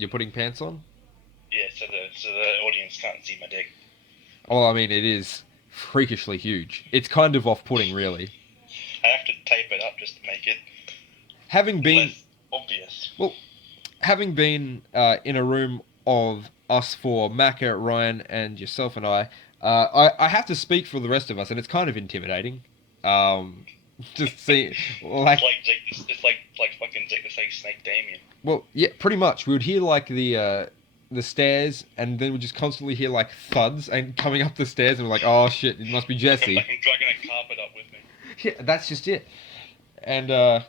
You're putting pants on? Yeah, so the audience can't see my dick. Oh, I mean, it is freakishly huge. It's kind of off-putting, really. I have to tape it up just to make it Having been, less obvious. well, having been in a room of us four, Macca, Ryan, and yourself and I have to speak for the rest of us, and it's kind of intimidating. Just see, It's like, like Jake. It's like fucking Jake the Snake Damien. well, yeah, pretty much. We would hear like the stairs, and then we'd just constantly hear like thuds and coming up the stairs, and we're like, oh shit, it must be Like Jesse. I'm dragging a carpet up with me. Yeah, that's just it. And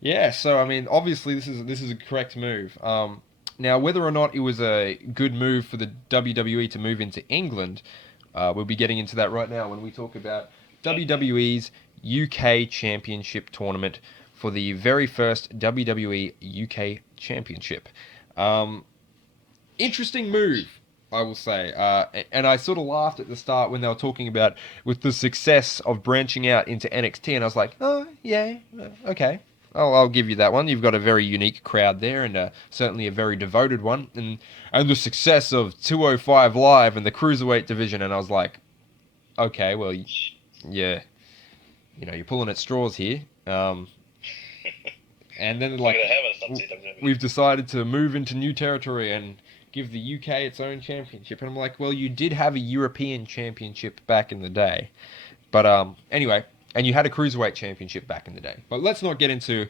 yeah, so I mean, obviously this is a correct move. Now whether or not it was a good move for the WWE to move into England, we'll be getting into that right now when we talk about Okay. WWE's UK Championship tournament for the very first WWE UK Championship. Um, Interesting move, I will say. And I sort of laughed at the start when they were talking about with the success of branching out into NXT, and I was like, oh yeah, okay. I'll give you that one. You've got a very unique crowd there, and certainly a very devoted one. And the success of 205 Live and the cruiserweight division, and I was like, okay, well, yeah, you're pulling at straws here. And then Look at like the heavens, that's it. WWE. we've decided to move into new territory and give the UK its own championship. And I'm like, well, you did have a European championship back in the day, but anyway, and you had a cruiserweight championship back in the day. But let's not get into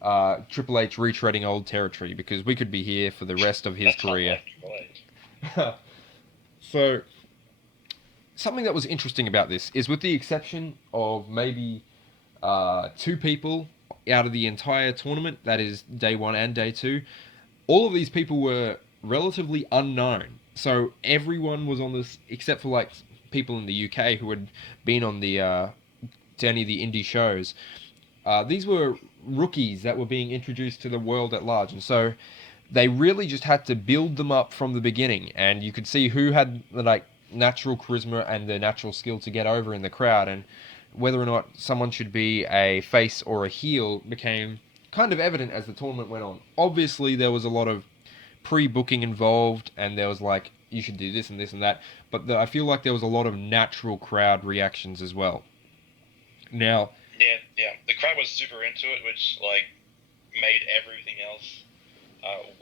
Triple H retreading old territory because we could be here for the rest of his That's not career. like Triple H. So something that was interesting about this is, with the exception of maybe two people out of the entire tournament, that is day one and day two, all of these people were relatively unknown. So everyone was on this, except for like people in the UK who had been on the to any of the indie shows. These were rookies that were being introduced to the world at large, and so they really just had to build them up from the beginning. And you could see who had the like natural charisma and the natural skill to get over in the crowd, and whether or not someone should be a face or a heel became kind of evident as the tournament went on. Obviously, there was a lot of pre-booking involved, and there was like you should do this and this and that. But I feel like there was a lot of natural crowd reactions as well. Now, Yeah, yeah. The crowd was super into it, which like made everything else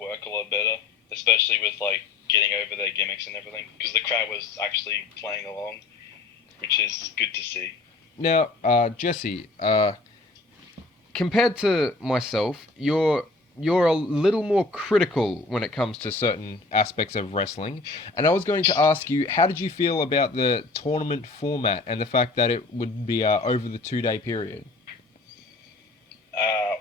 work a lot better, especially with like getting over their gimmicks and everything, because the crowd was actually playing along, which is good to see. Jesse, compared to myself, you're a little more critical when it comes to certain aspects of wrestling. And I was going to ask you, how did you feel about the tournament format and the fact that it would be over the 2 day period?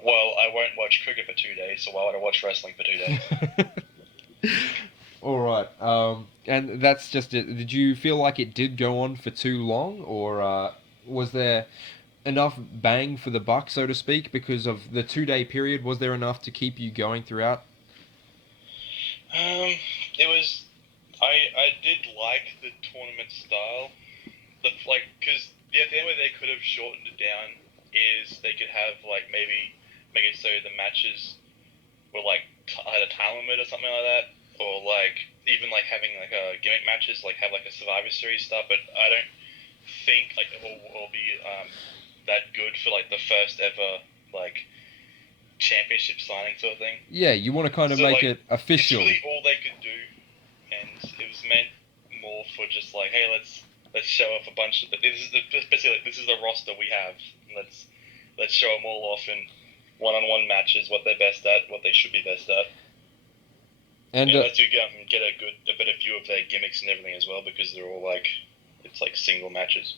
Well, I won't watch cricket for 2 days, so why would I watch wrestling for 2 days? All right. And that's just it. Did you feel like it did go on for too long, or was there enough bang for the buck, so to speak, because of the 2 day period? Was there enough to keep you going throughout? It was. I did like the tournament style. Because the only way they could have shortened it down is they could have like maybe make it so the matches were like had a time limit or something like that, or like even like having like a gimmick matches, like have like a Survivor Series stuff. But I don't think like it will be that good for like the first ever like championship signing sort of thing. Yeah, you want to kind of So make like it it's official. really all they could do, and it was meant more for just like, hey, let's show off a bunch of this is the basically like, this is the roster we have. Let's show them all off in one-on-one matches, what they're best at, what they should be best at. And Yeah, let's you get a better view of their gimmicks and everything as well, because they're all like it's like single matches.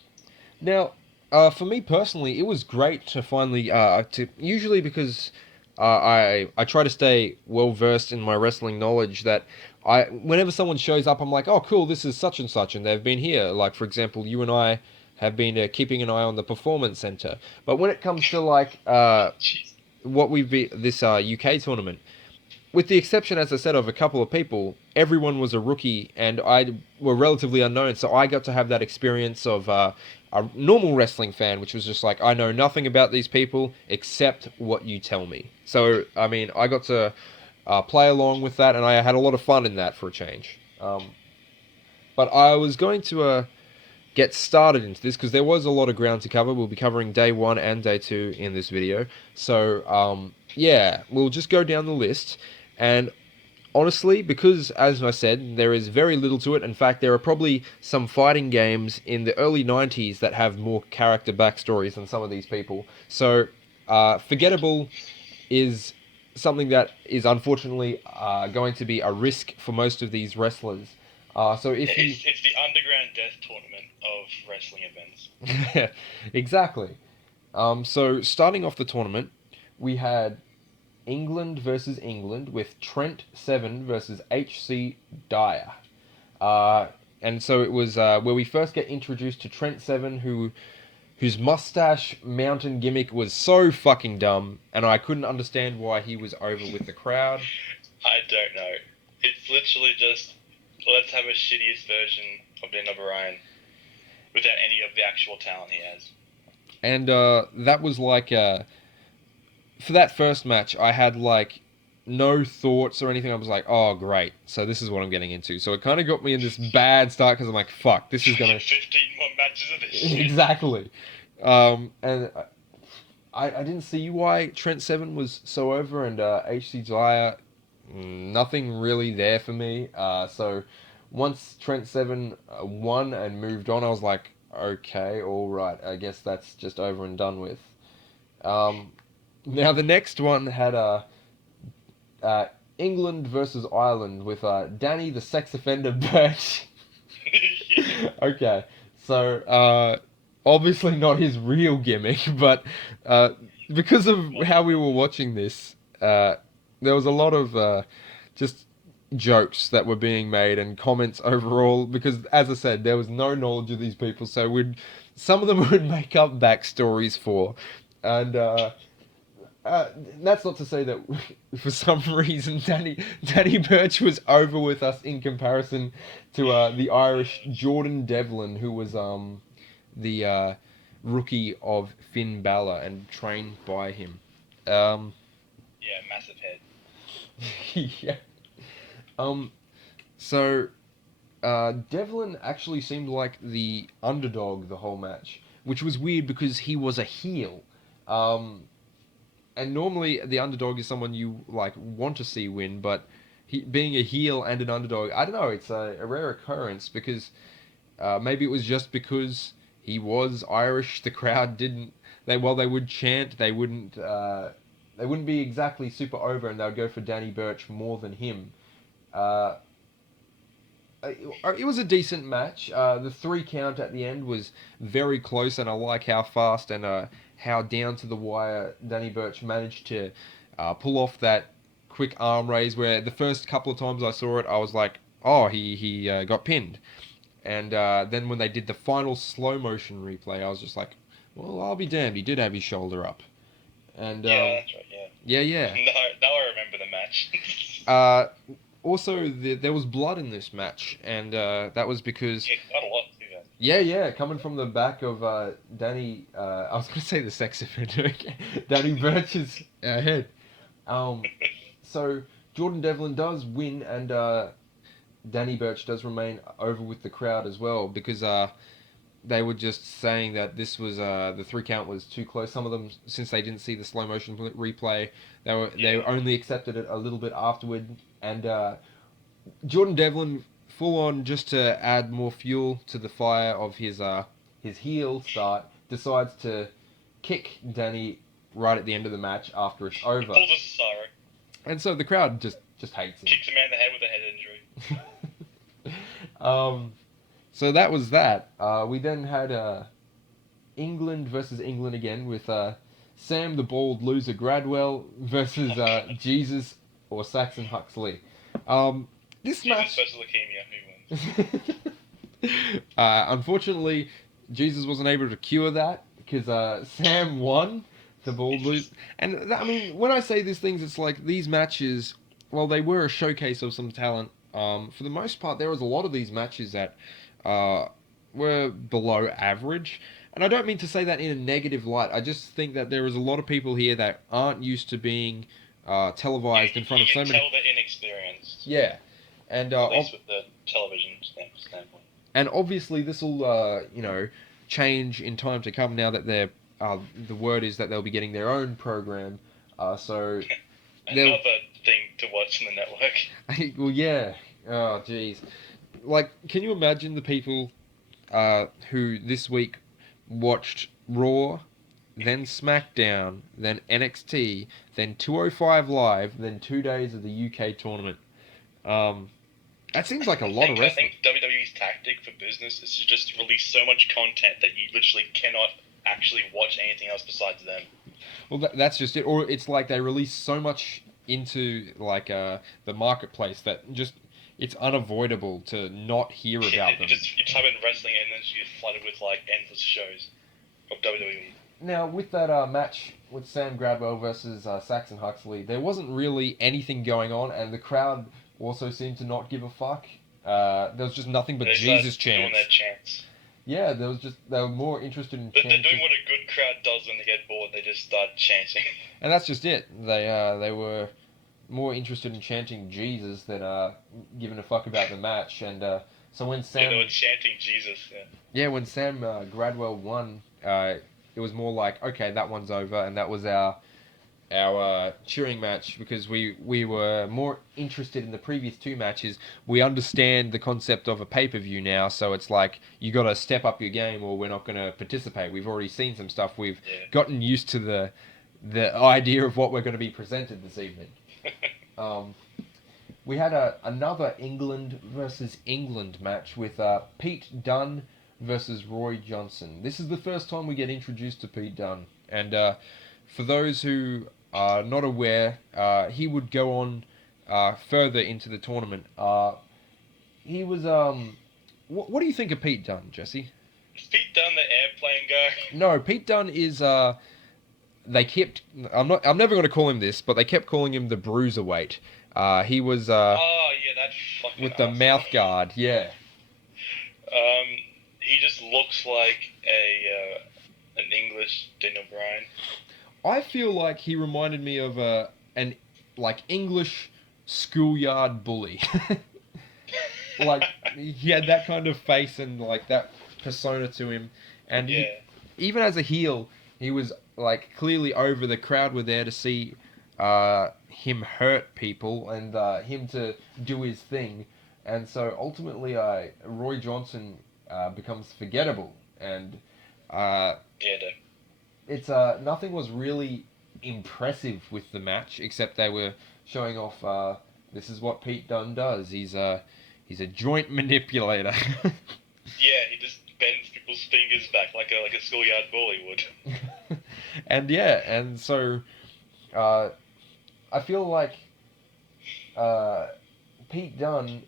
now, for me personally, it was great to finally to usually because I try to stay well versed in my wrestling knowledge that I whenever someone shows up, I'm like, oh cool, this is such and such, and they've been here. Like for example, you and I have been keeping an eye on the performance center. But when it comes to like Jeez. what we've been this UK tournament, with the exception, as I said, of a couple of people, everyone was a rookie, and I were relatively unknown. So I got to have that experience of a normal wrestling fan, which was just like I know nothing about these people except what you tell me. So I mean, I got to play along with that, and I had a lot of fun in that for a change. But I was going to get started into this because there was a lot of ground to cover. We'll be covering day 1 and day 2 in this video. So, yeah, we'll just go down the list. And honestly, because, as I said, there is very little to it. In fact, there are probably some fighting games in the early 90s that have more character backstories than some of these people. So, forgettable is something that is unfortunately going to be a risk for most of these wrestlers. So if you... It's the underground death tournament of wrestling events. Exactly. So starting off the tournament, we had England versus England with Trent Seven versus HC Dyer. And so it was where we first get introduced to Trent Seven, whose mustache mountain gimmick was so fucking dumb, and I couldn't understand why he was over with the crowd. I don't know. It's literally just, let's have a shittiest version of Daniel Bryan without any of the actual talent he has. And that was like, for that first match, I had like no thoughts or anything. I was like, oh, great. So this is what I'm getting into. So it kind of got me in this bad start because I'm like, fuck, this is going to... 15 more matches of this shit. Exactly. And I didn't see why Trent Seven was so over, and HC Dyer, nothing really there for me. So once Trent Seven won and moved on, I was like, okay, all right. I guess that's just over and done with. Now the next one had England versus Ireland with Danny the Sex Offender Birch. Okay, so obviously not his real gimmick, but because of how we were watching this, there was a lot of just jokes that were being made and comments overall. Because, as I said, there was no knowledge of these people, so some of them would make up backstories for, and that's not to say that for some reason Danny Birch was over with us in comparison to the Irish Jordan Devlin, who was the rookie of Finn Balor and trained by him. Yeah, massive head. Yeah. So Devlin actually seemed like the underdog the whole match, which was weird because he was a heel. And normally the underdog is someone you like want to see win, but being a heel and an underdog, I don't know, it's a rare occurrence because maybe it was just because he was Irish. The crowd didn't. They would chant, they wouldn't be exactly super over, and they would go for Danny Birch more than him. It was a decent match. The 3 count at the end was very close, and I like how fast and how down to the wire Danny Birch managed to pull off that quick arm raise. Where the first couple of times I saw it, I was like, "Oh, he got pinned," and then when they did the final slow motion replay, I was just like, "Well, I'll be damned, he did have his shoulder up." And yeah, that's right. Yeah. Yeah. Now I remember the match. Also, there was blood in this match, and that was because... Yeah, quite a lot too. Yeah. Yeah, coming from the back of Danny... I was going to say the sex offender, Danny Birch's head. So, Jordan Devlin does win, and Danny Birch does remain over with the crowd as well, because they were just saying that this was the 3 count was too close. Some of them, since they didn't see the slow motion replay, they only accepted it a little bit afterward. And Jordan Devlin, full on just to add more fuel to the fire of his heel start, decides to kick Danny right at the end of the match after it's over. Pulls a sorry. And so the crowd just hates him. Kicks a man in the head with a head injury. So that was that. We then had England versus England again with Sam the Bald Loser Gradwell versus Jesus or Saxon Huxley. This Jesus match... versus leukemia, who wins? Unfortunately, Jesus wasn't able to cure that because Sam won the Bald Loser. And I mean, when I say these things, it's like these matches, well, they were a showcase of some talent. For the most part, there was a lot of these matches that were below average. And I don't mean to say that in a negative light. I just think that there is a lot of people here that aren't used to being televised in front of so You can many. tell they're inexperienced. Yeah, and At least with the television standpoint. and obviously this will change in time to come now that they're the word is that they'll be getting their own program. So Another thing to watch on the network. well, yeah. Oh, jeez. Like, can you imagine the people who this week watched Raw, then SmackDown, then NXT, then 205 Live, then 2 days of the UK tournament? That seems like a lot of wrestling. I think WWE's tactic for business is to just release so much content that you literally cannot actually watch anything else besides them. Well, that's just it. Or it's like they release so much into like the marketplace that just it's unavoidable to not hear about them. You type in wrestling and then you're flooded with like endless shows of WWE. Now, with that match with Sam Gradwell versus Saxon Huxley, there wasn't really anything going on, and the crowd also seemed to not give a fuck. There was just nothing but They Jesus started doing chants. their chants. Yeah, they were more interested in But chanting. they're doing what a good crowd does when they get bored. They just start chanting. And that's just it. They were more interested in chanting Jesus than giving a fuck about the match. And so when Sam, they were chanting Jesus. Yeah, when Sam Gradwell won, it was more like, okay, that one's over, and that was our cheering match because we were more interested in the previous two matches. We understand the concept of a pay-per-view now, so it's like you got to step up your game or we're not going to participate. We've already seen some stuff. We've gotten used to the idea of what we're going to be presented this evening. We had another England versus England match with Pete Dunne versus Roy Johnson. This is the first time we get introduced to Pete Dunne, and for those who are not aware, he would go on further into the tournament. He was what do you think of Pete Dunne, Jesse? Is Pete Dunne the airplane guy? No, Pete Dunne is they kept I'm never going to call him this, but they kept calling him the bruiserweight. He was Oh yeah, that fucking with the mouth guard, yeah. He just looks like an English Daniel Bryan. I feel like he reminded me of an like English schoolyard bully. Like he had that kind of face and like that persona to him, and even as a heel, he was like clearly over. The crowd were there to see him hurt people and him to do his thing, and so ultimately, Roy Johnson becomes forgettable, and it's nothing was really impressive with the match except they were showing off. This is what Pete Dunne does. He's a joint manipulator. Yeah, he just bends people's fingers back like a schoolyard bully would. and so I feel like Pete Dunne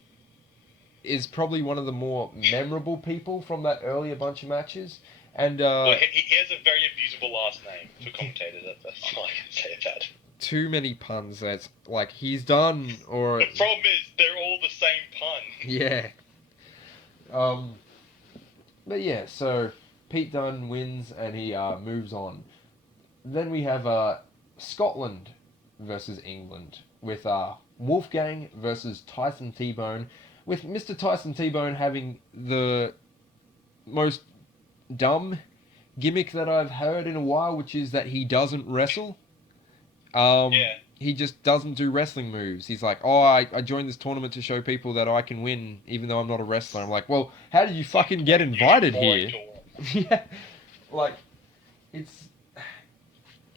is probably one of the more memorable people from that earlier bunch of matches. And well, he has a very abusable last name for commentators. That's all I can say about it. Too many puns. That's like he's done or. The problem is they're all the same pun. Yeah. But yeah, so Pete Dunne wins and he moves on. Then we have Scotland versus England with Wolfgang versus Tyson T-Bone, with Mr. Tyson T-Bone having the most dumb gimmick that I've heard in a while, which is that he doesn't wrestle. He just doesn't do wrestling moves. He's like, oh, I joined this tournament to show people that I can win, even though I'm not a wrestler. I'm like, well, how did you fucking get invited here? Yeah, like, it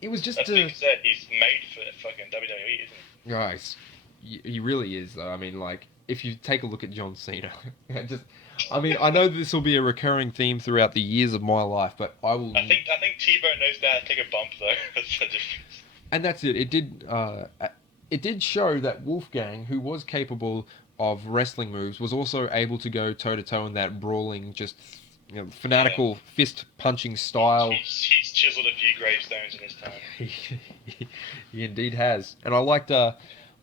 was just That's being said, he's made for fucking WWE, isn't he? Guys, he really is, though. I mean, like, if you take a look at John Cena, I know this will be a recurring theme throughout the years of my life, but I will... I think T-Bone knows how to take a bump, though. That's the difference. And that's it. It did show that Wolfgang, who was capable of wrestling moves, was also able to go toe-to-toe in that brawling, just fanatical fist-punching style. He's chiseled a few gravestones in his time. He indeed has. And I liked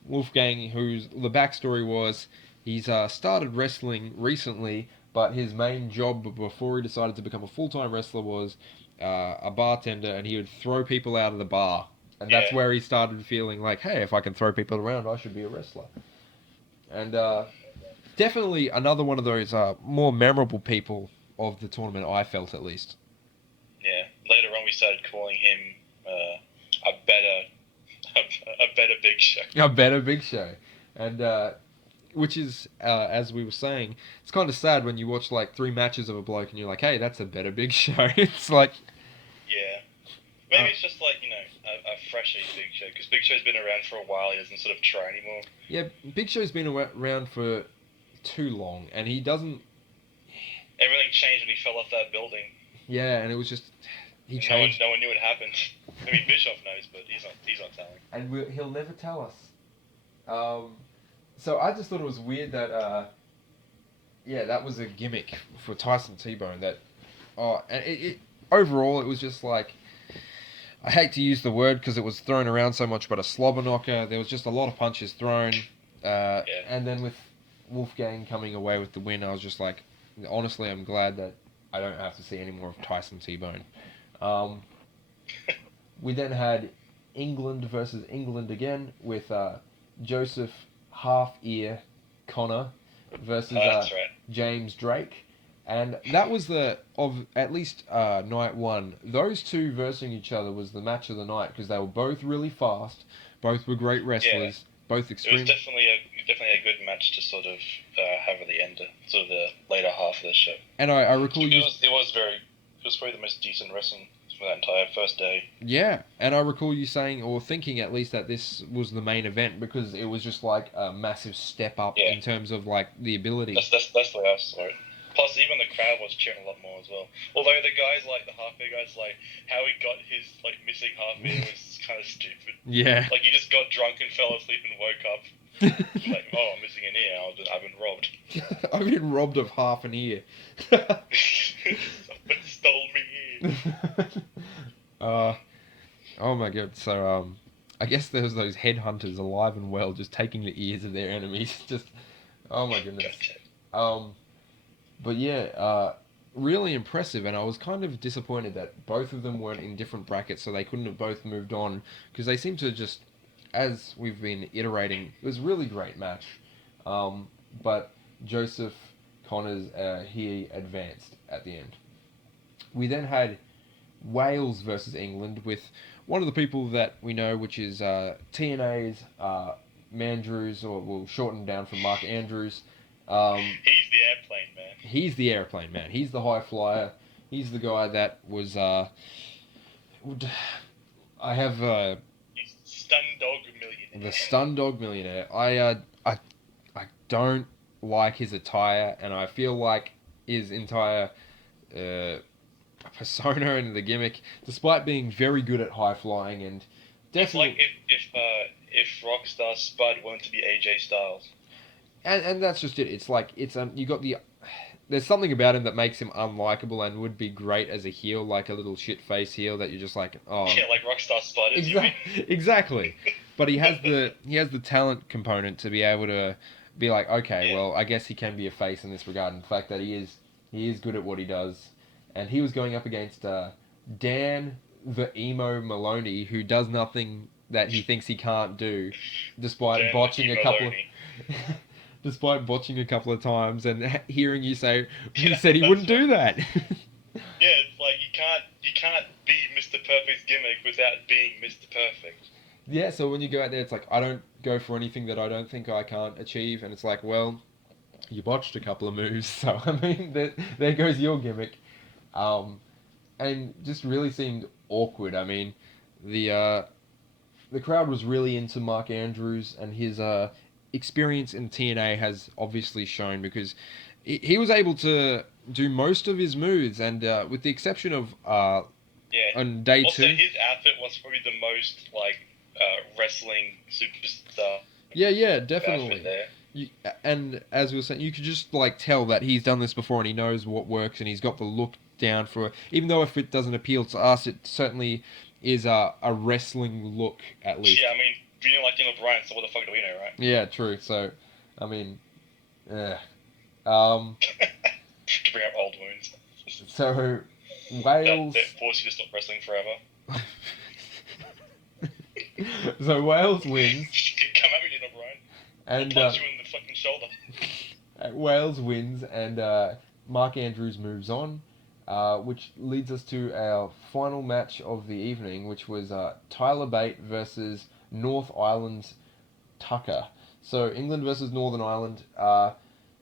Wolfgang, whose the backstory was he's started wrestling recently, but his main job before he decided to become a full-time wrestler was a bartender, and he would throw people out of the bar. And that's where he started feeling like, hey, if I can throw people around, I should be a wrestler. And definitely another one of those more memorable people of the tournament, I felt at least. Yeah. Later on, we started calling him a better, a better Big Show. A better Big Show. And which is, as we were saying, it's kind of sad when you watch like 3 matches of a bloke and you're like, hey, that's a better Big Show. It's like... Yeah. Maybe it's just like, a fresher Big Show, because Big Show's been around for a while, he doesn't sort of try anymore. Yeah, Big Show's been around for too long, and he doesn't... Everything changed when he fell off that building. Yeah, and it was just... No one knew it happened. I mean, Bischoff knows, but he's not telling. And he'll never tell us. So I just thought it was weird that... that was a gimmick for Tyson T-Bone. And it overall, it was just like... I hate to use the word because it was thrown around so much, but a slobber knocker. There was just a lot of punches thrown. And then with Wolfgang coming away with the win, I was just like, honestly, I'm glad that I don't have to see any more of Tyson T-Bone. We then had England versus England again with Joseph Half-Ear Connor versus James Drake. And that was at least night one. Those two versing each other was the match of the night because they were both really fast. Both were great wrestlers. Both extreme. It was definitely a good match to sort of have at the end, sort of the later half of the show. And I recall it was probably the most decent wrestling for that entire first day. Yeah, and I recall you saying or thinking at least that this was the main event because it was just like a massive step up in terms of like the ability. That's the way I saw it. Plus, even the crowd was cheering a lot more as well. Although the guys, like the half-bear guys, like how he got his like missing half-bear was kind of stupid. Yeah. Like he just got drunk and fell asleep and woke up. Like, oh, I'm missing an ear. I've been robbed. I've been robbed of half an ear. Someone stole me ear. Oh my god. So I guess there was those headhunters alive and well, just taking the ears of their enemies. Just, oh my goodness. Gotcha. But yeah, really impressive, and I was kind of disappointed that both of them weren't in different brackets, so they couldn't have both moved on, because they seem to just, as we've been iterating, it was a really great match. But Joseph Connors, he advanced at the end. We then had Wales versus England with one of the people that we know, which is TNA's Mandrews, or we'll shorten down from Mark Andrews. He's the airplane man. He's the airplane man. He's the high flyer. He's the guy that was. I have. He's Stun Dog Millionaire. The Stun Dog Millionaire. I don't like his attire, and I feel like his entire persona and the gimmick, despite being very good at high flying and definitely. It's like if Rockstar Spud wanted to be AJ Styles. And that's just it. It's like you got there's something about him that makes him unlikable and would be great as a heel, like a little shit face heel that you're just like, oh. Yeah, like Rockstar Spud. Exactly. But he has the talent component to be able to be like, okay, well, I guess he can be a face in this regard. In fact, that he is good at what he does, and he was going up against Dan the Emo Maloney, who does nothing that he thinks he can't do, despite botching a couple of. Despite botching a couple of times and hearing you say, he said he wouldn't do that. Yeah, it's like you can't be Mr. Perfect's gimmick without being Mr. Perfect. Yeah, so when you go out there, it's like, I don't go for anything that I don't think I can't achieve, and it's like, well, you botched a couple of moves, so I mean, there goes your gimmick. And just really seemed awkward. I mean, the crowd was really into Mark Andrews, and his experience in TNA has obviously shown, because he was able to do most of his moves, and with the exception of on day also, 2. His outfit was probably the most like wrestling superstar. Yeah, definitely. And as we were saying, you could just like tell that he's done this before and he knows what works, and he's got the look down for. Even though if it doesn't appeal to us, it certainly is a wrestling look at least. Yeah, I mean, we don't like Daniel Bryan, so what the fuck do we know, right? Yeah, true. So, I mean, to bring up old wounds. So, Wales. That force you to stop wrestling forever. So Wales wins, Come at me, you know, Brian. and I'll punch you in the fucking shoulder. Wales wins, and Mark Andrews moves on, which leads us to our final match of the evening, which was Tyler Bate versus North Ireland's Tucker. So England versus Northern Ireland.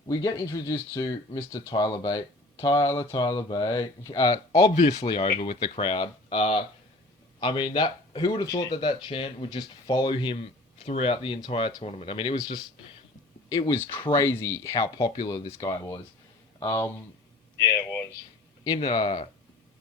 We get introduced to Mr. Tyler Bate. Tyler Bate. Obviously over with the crowd. I mean, that who would have thought that chant would just follow him throughout the entire tournament? I mean, it was crazy how popular this guy was. Um, Yeah, it was. in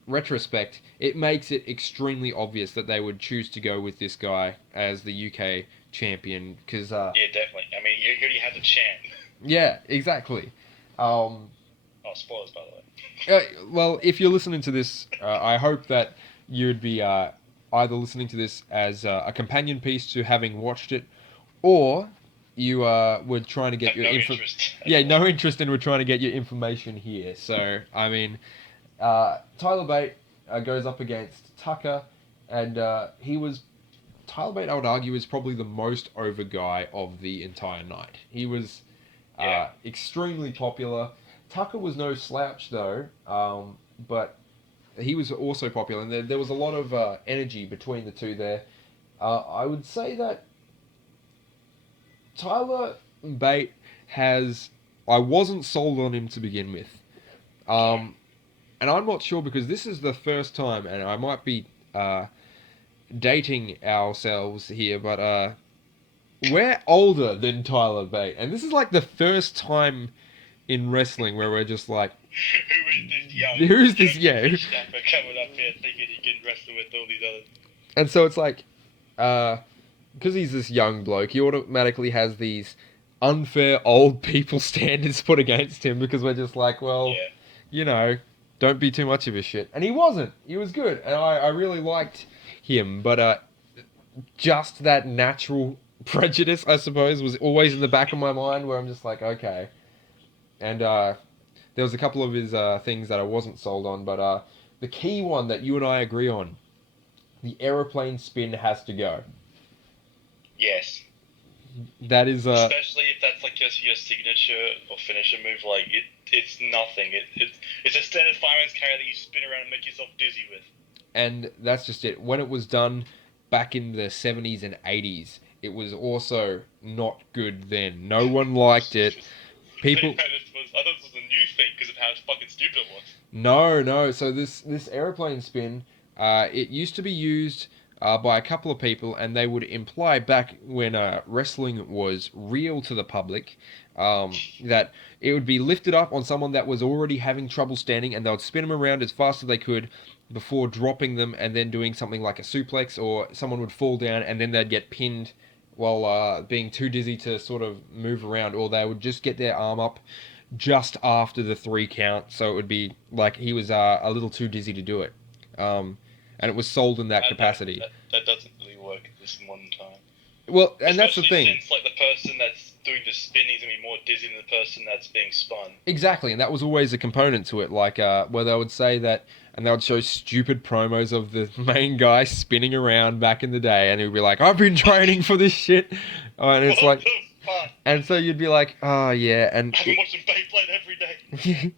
retrospect, it makes it extremely obvious that they would choose to go with this guy as the UK champion because Yeah, definitely. I mean, you already had the chant. yeah, exactly. Um, Oh, spoilers, by the way. well, if you're listening to this, I hope that you'd be either listening to this as a companion piece to having watched it, or you were trying to get Have your no info. interest. Yeah, no interest, and we're trying to get your information here. So, I mean, Tyler Bate goes up against Tucker, and Tyler Bate, I would argue, is probably the most over guy of the entire night. He was extremely popular. Tucker was no slouch though, but he was also popular, and there was a lot of energy between the two there. I would say that Tyler Bate has. I wasn't sold on him to begin with. And I'm not sure because this is the first time, and I might be dating ourselves here, but we're older than Tyler Bate, and this is like the first time in wrestling where we're just like, Who is this young? who's this? Yeah, Snapper coming up here thinking he can wrestle with all these others. and so it's like, because he's this young bloke, he automatically has these unfair old people standards put against him because we're just like, well, Yeah. you know, don't be too much of a shit. And he wasn't. He was good, and I really liked him, but just that natural prejudice, I suppose, was always in the back of my mind where I'm just like, okay. And there was a couple of his things that I wasn't sold on, but the key one that you and I agree on, the aeroplane spin has to go. Yes. That is Especially if that's like just your signature or finisher move, like it's nothing. It's a standard fireman's carry that you spin around and make yourself dizzy with. and that's just it. When it was done back in the 70s and 80s, it was also not good then. No one liked it. People. I thought this was a new thing because of how fucking stupid it was. No. So this aeroplane spin, it used to be used by a couple of people, and they would imply back when wrestling was real to the public, that it would be lifted up on someone that was already having trouble standing, and they would spin them around as fast as they could before dropping them, and then doing something like a suplex, or someone would fall down, and then they'd get pinned while being too dizzy to sort of move around, or they would just get their arm up just after the 3 count, so it would be like he was a little too dizzy to do it. And it was sold in that capacity. That doesn't really work at this modern time. Well, and that's the Especially thing. since like the person that's doing the spinning is gonna be more dizzy than the person that's being spun. Exactly, and that was always a component to it, like where they would say that, and they would show stupid promos of the main guy spinning around back in the day, and he would be like, "I've been training for this shit," and it's What like, the fuck? and so you'd be like, "Oh yeah," and I've been watching Beyblade every day.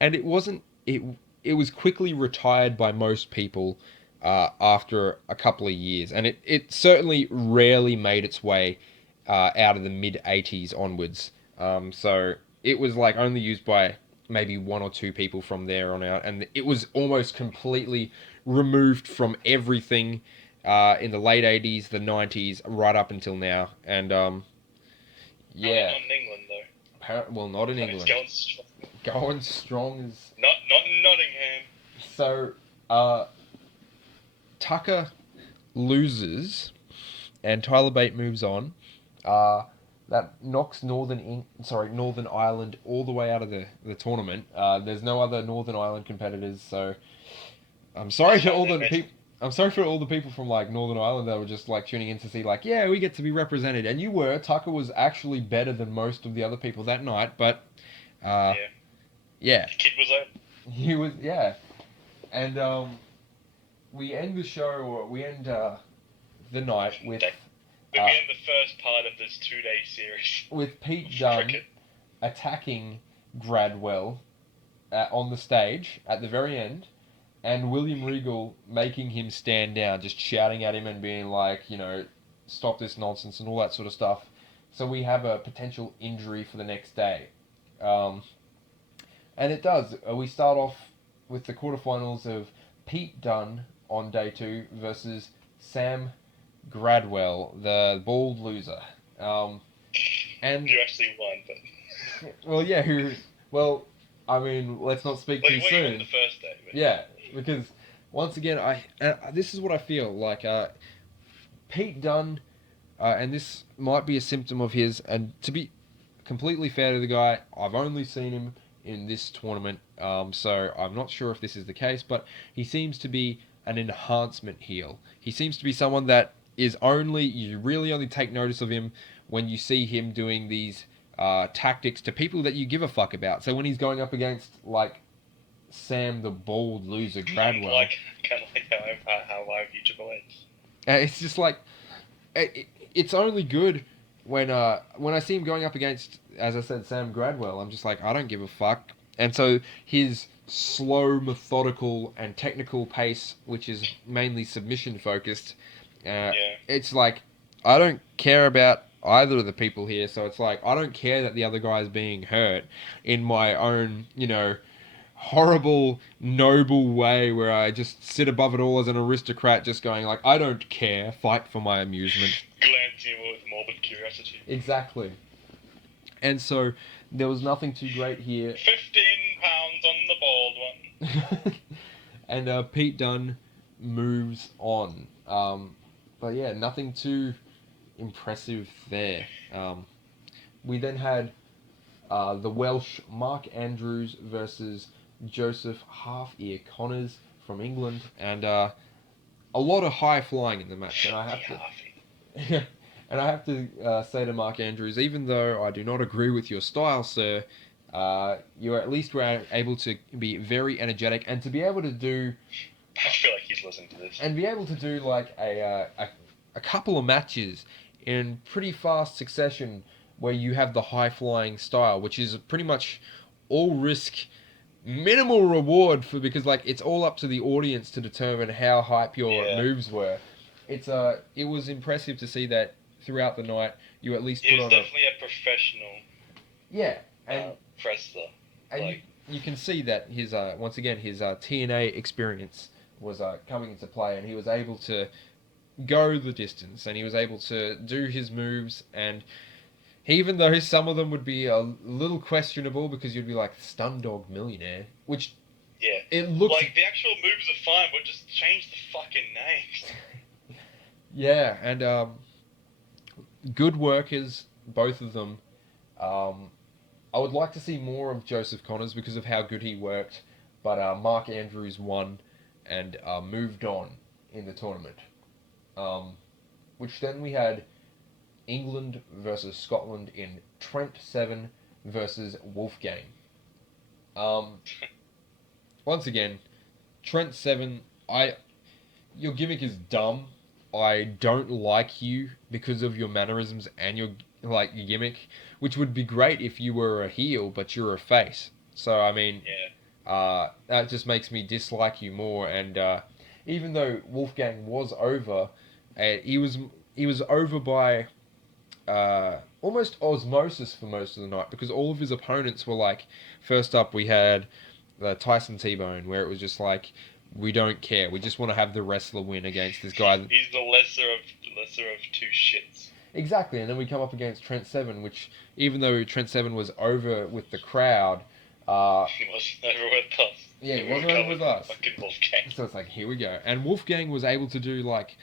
and it wasn't it. It was quickly retired by most people after a couple of years, and it certainly rarely made its way out of the mid '80s onwards. So it was like only used by maybe 1 or 2 people from there on out, and it was almost completely removed from everything in the late '80s, the '90s, right up until now. And yeah, Not in England though. well, not in It's England. going strong. Going strong as Not in Nottingham. so. Tucker loses, and Tyler Bate moves on. That knocks Northern Ireland all the way out of the tournament. There's no other Northern Ireland competitors, so I'm sorry to all the people. I'm sorry for all the people from like Northern Ireland that were just like tuning in to see like, yeah, we get to be represented, and you were. Tucker was actually better than most of the other people that night, but yeah, The kid was on. he was, yeah, and we end the show, or we end the night with Begin the first part of this 2-day series. with Pete Dunne Cricket. attacking Gradwell on the stage at the very end, and William Regal making him stand down, just shouting at him and being like, stop this nonsense and all that sort of stuff. So we have a potential injury for the next day. And it does. We start off with the quarterfinals of Pete Dunne on day 2 versus Sam Gradwell, the bald loser. And You actually won, but... well, yeah, let's not speak too You won soon. the first day. But... Yeah, because once again, this is what I feel like. Pete Dunne, and this might be a symptom of his. And to be completely fair to the guy, I've only seen him in this tournament, so I'm not sure if this is the case. But he seems to be an enhancement heel. He seems to be someone that is you really only take notice of him when you see him doing these tactics to people that you give a fuck about. So when he's going up against like Sam the bald loser Gradwell, kind of like how I view Triple H. It's just like it's only good when I see him going up against, as I said, Sam Gradwell. I'm just like, I don't give a fuck. And so his slow, methodical, and technical pace, which is mainly submission focused, it's like I don't care about either of the people here. So it's like I don't care that the other guy is being hurt in my own, horrible, noble way where I just sit above it all as an aristocrat, just going like, I don't care, fight for my amusement. Glancing with morbid curiosity. Exactly. And so there was nothing too great here. 15 pounds on the bald one. And Pete Dunne moves on. But yeah, nothing too impressive there. We then had the Welsh Mark Andrews versus Joseph Half-Ear Connors from England, and a lot of high flying in the match. And I have to say to Mark Andrews, even though I do not agree with your style, sir, you at least were able to be very energetic and to be able to do. I feel like he's listening to this. And be able to do like a couple of matches in pretty fast succession where you have the high flying style, which is pretty much all risk, minimal reward because like it's all up to the audience to determine how hype your moves were. It was impressive to see that throughout the night you at least put on. He was definitely a professional. Yeah, and wrestler. And you can see that his once again his TNA experience was coming into play, and he was able to go the distance, and he was able to do his moves, and even though some of them would be a little questionable because you'd be like Stun Dog Millionaire, which it looks like the actual moves are fine, but just change the fucking names. Yeah, and good workers, both of them. I would like to see more of Joseph Connors because of how good he worked, but Mark Andrews won and moved on in the tournament. Which then we had England versus Scotland in Trent Seven versus Wolfgang. Once again, Trent Seven, your gimmick is dumb. I don't like you because of your mannerisms and your gimmick, which would be great if you were a heel, but you're a face. So I mean, that just makes me dislike you more. And even though Wolfgang was over, he was over by almost osmosis for most of the night because all of his opponents were like, first up we had Tyson T-Bone, where it was just like, we don't care, we just want to have the wrestler win against this guy. He's the lesser of two shits. Exactly, and then we come up against Trent Seven, which even though Trent Seven was over with the crowd, he wasn't over with us. Yeah, he wasn't over with us. Fucking Wolfgang. So it's like, here we go. And Wolfgang was able to do like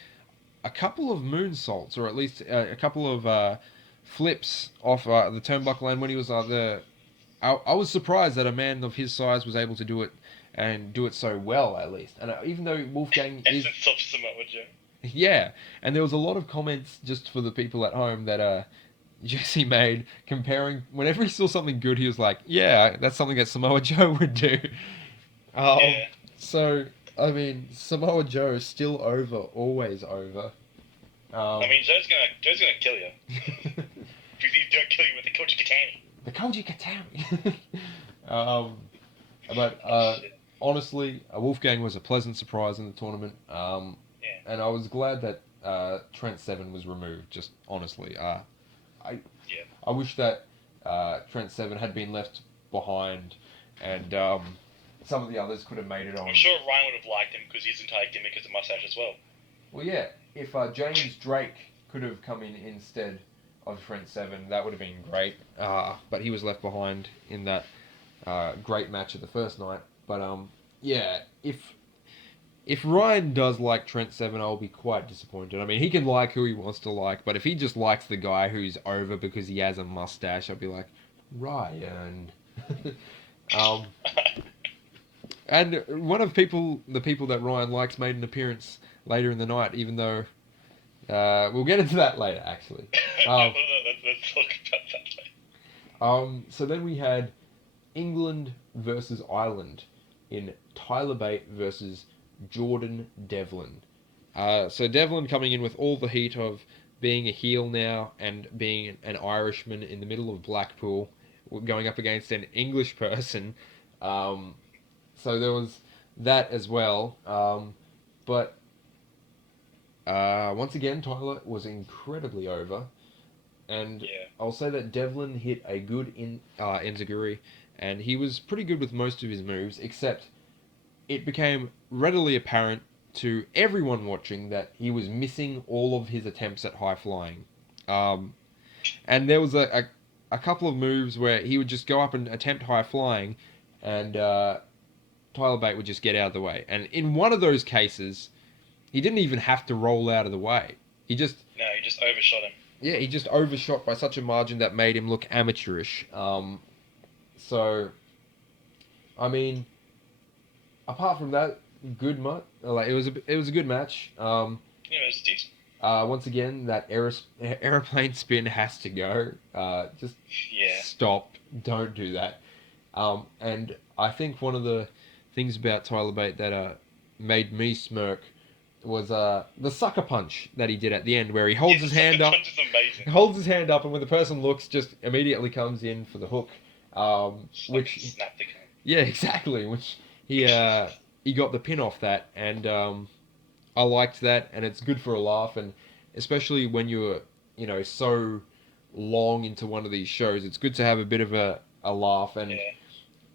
a couple of moonsaults, or at least a couple of flips off the turnbuckle. And when he was I was surprised that a man of his size was able to do it and do it so well, at least. And even though Wolfgang is Essence of Samoa Joe. Yeah, and there was a lot of comments just for the people at home that Jesse made comparing. Whenever he saw something good, he was like, "Yeah, that's something that Samoa Joe would do." So I mean, Samoa Joe is still over, always over. I mean, Joe's gonna kill you. If he don't kill you with the Koji Katami. The Koji Katami. um, but Oh shit. honestly, Wolfgang was a pleasant surprise in the tournament. Yeah. And I was glad that Trent Seven was removed. Just honestly, I Yeah. I wish that Trent Seven had been left behind, and some of the others could have made it on. I'm sure Ryan would have liked him because his entire gimmick is a mustache as well. Well, yeah, if James Drake could have come in instead of Trent Seven, that would have been great. But he was left behind in that great match of the first night. But yeah, if Ryan does like Trent Seven, I'll be quite disappointed. I mean, he can like who he wants to like, but if he just likes the guy who's over because he has a mustache, I'll be like, Ryan. um, and one of the people that Ryan likes made an appearance later in the night, even though we'll get into that later, actually. Let's talk about that later. So then we had England versus Ireland in Tyler Bate versus Jordan Devlin. So Devlin coming in with all the heat of being a heel now and being an Irishman in the middle of Blackpool, going up against an English person. So there was that as well. But once again, Tyler was incredibly over. And Yeah. I'll say that Devlin hit a good enziguri, and he was pretty good with most of his moves, except it became readily apparent to everyone watching that he was missing all of his attempts at high flying. And there was a couple of moves where he would just go up and attempt high flying, and Tyler Bate would just get out of the way. And in one of those cases, he didn't even have to roll out of the way. He just overshot him. Yeah, he just overshot by such a margin that made him look amateurish. So, I mean, apart from that, good match. Like it was a good match. Yeah, it was decent. Once again, that aeroplane spin has to go. Just Yeah. stop. Don't do that. And I think one of the things about Tyler Bate that made me smirk was the sucker punch that he did at the end, where he holds his hand up. Punch is amazing. Holds his hand up, and when the person looks, just immediately comes in for the hook. Which Snap the cone. Yeah, exactly. Which he got the pin off that, and I liked that, and it's good for a laugh, and especially when you're so long into one of these shows, it's good to have a bit of a laugh. And yeah.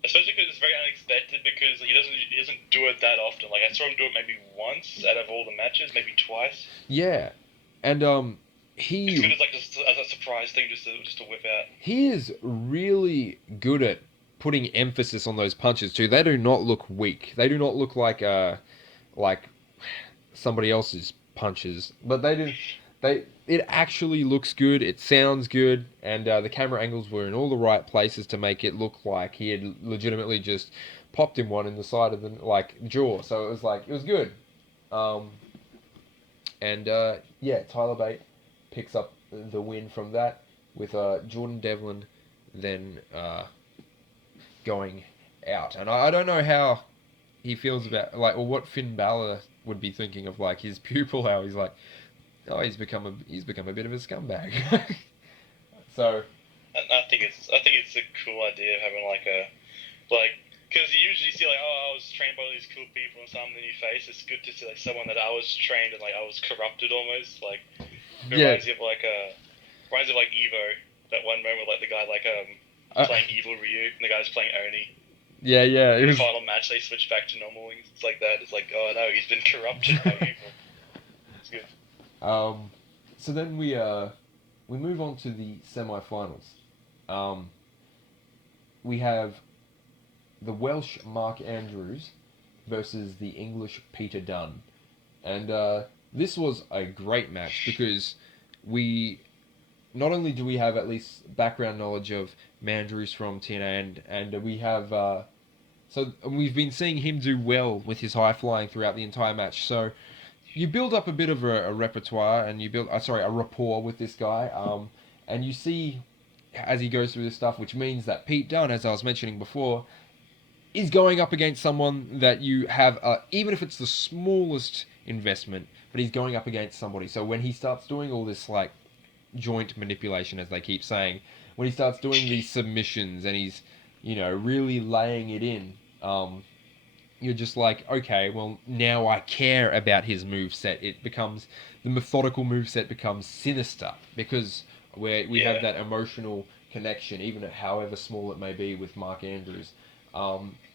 Especially because it's very unexpected, because he doesn't do it that often. Like I saw him do it maybe once out of all the matches, maybe twice. Yeah, and he. It's good as like as a surprise thing, just to whip out. He is really good at putting emphasis on those punches too. They do not look weak. They do not look like somebody else's punches, but they do. It actually looks good. It sounds good, and the camera angles were in all the right places to make it look like he had legitimately just popped him one in the side of the jaw. So it was good. Yeah, Tyler Bate picks up the win from that with Jordan Devlin then going out, and I don't know how he feels about or what Finn Balor would be thinking of his pupil, how he's like. Oh, he's become a bit of a scumbag. So, I think it's a cool idea of having because you usually see I was trained by all these cool people and something in your face. It's good to see someone that I was trained and I was corrupted almost. Reminds me of Evo. That one moment the guy playing evil Ryu and the guy's playing Oni. Yeah. In the final match, they switch back to normal. It's like that. It's like, oh no, he's been corrupted by evil. It's good. So then we move on to the semi-finals. We have the Welsh Mark Andrews versus the English Peter Dunne, and this was a great match because we not only do we have at least background knowledge of Mandrews from TNA, and we have so we've been seeing him do well with his high flying throughout the entire match. So. You build up a bit of a repertoire, and you build a rapport with this guy, and you see as he goes through this stuff, which means that Pete Dunne, as I was mentioning before, is going up against someone that you have, even if it's the smallest investment, but he's going up against somebody. So when he starts doing all this like joint manipulation, as they keep saying, when he starts doing these submissions and he's, really laying it in, you're just like, okay, well, now I care about his move set. The methodical move set becomes sinister because we have that emotional connection, even however small it may be, with Mark Andrews.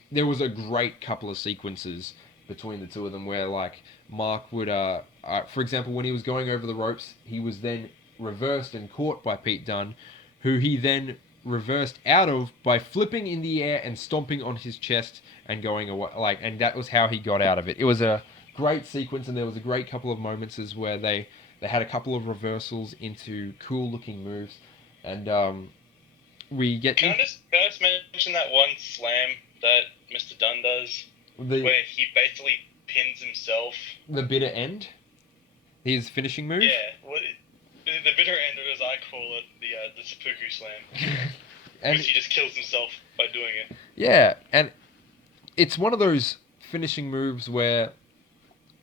There was a great couple of sequences between the two of them where, like, Mark would, for example, when he was going over the ropes, he was then reversed and caught by Pete Dunne, who he then reversed out of by flipping in the air and stomping on his chest and going away. And that was how he got out of it. It was a great sequence, and there was a great couple of moments where they had a couple of reversals into cool looking moves, and we get. Can I just mention that one slam that Mr. Dunn does, where he basically pins himself? The bitter end. His finishing move. Yeah. Well, the bitter end, or as I call it, the seppuku slam, and which he just kills himself by doing it. Yeah, and it's one of those finishing moves where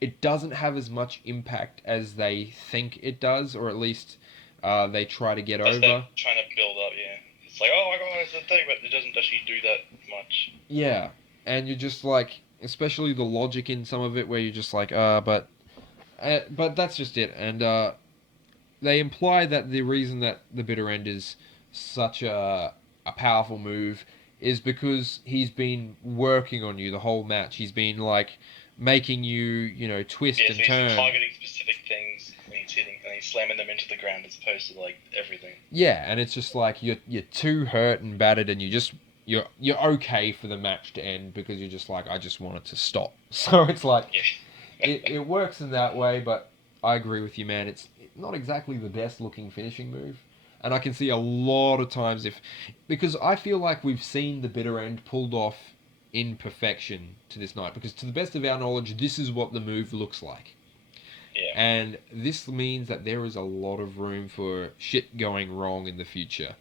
it doesn't have as much impact as they think it does, or at least they try to get over. They're trying to build up, yeah. It's like, oh my god, it's a thing, but it doesn't actually do that much. Yeah, and you're just like, especially the logic in some of it, where you're just like, but that's just it, and they imply that the reason that the bitter end is such a powerful move is because he's been working on you the whole match. He's been like making you, twist and turn. He's targeting specific things and he's hitting and he's slamming them into the ground as opposed to like everything. Yeah, and it's just like you're too hurt and battered, and you're okay for the match to end because you're just like, I just want it to stop. So it's like it works in that way, but I agree with you, man. It's not exactly the best looking finishing move. And I can see a lot of times because I feel like we've seen the bitter end pulled off in perfection to this night. Because to the best of our knowledge, this is what the move looks like. Yeah. And this means that there is a lot of room for shit going wrong in the future.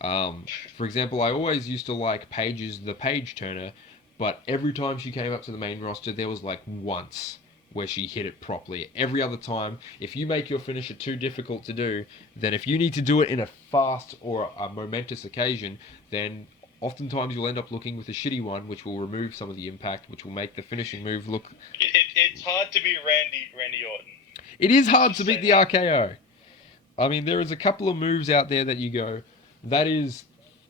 For example, I always used to like Paige's the page turner, but every time she came up to the main roster, there was like once where she hit it properly. Every other time, if you make your finisher too difficult to do, then if you need to do it in a fast or a momentous occasion, then oftentimes you'll end up looking with a shitty one, which will remove some of the impact, which will make the finishing move look... It's hard to beat Randy Orton. It is hard to beat the RKO. I mean, there is a couple of moves out there that you go, that is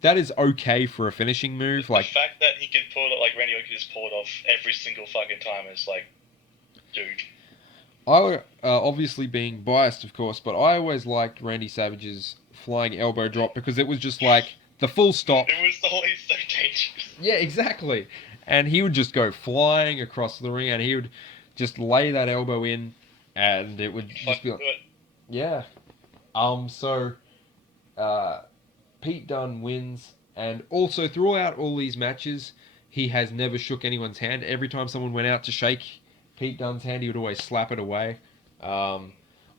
okay for a finishing move. The fact that he could pull it, like Randy Orton could just pull it off every single fucking time is like... Dude. I, obviously being biased, of course, but I always liked Randy Savage's flying elbow drop because it was just like the full stop. It was always so dangerous. Yeah, exactly. And he would just go flying across the ring and he would just lay that elbow in and it would just be like... Yeah. So, Pete Dunne wins, and also throughout all these matches, he has never shook anyone's hand. Every time someone went out to shake Pete Dunne's hand, he would always slap it away. I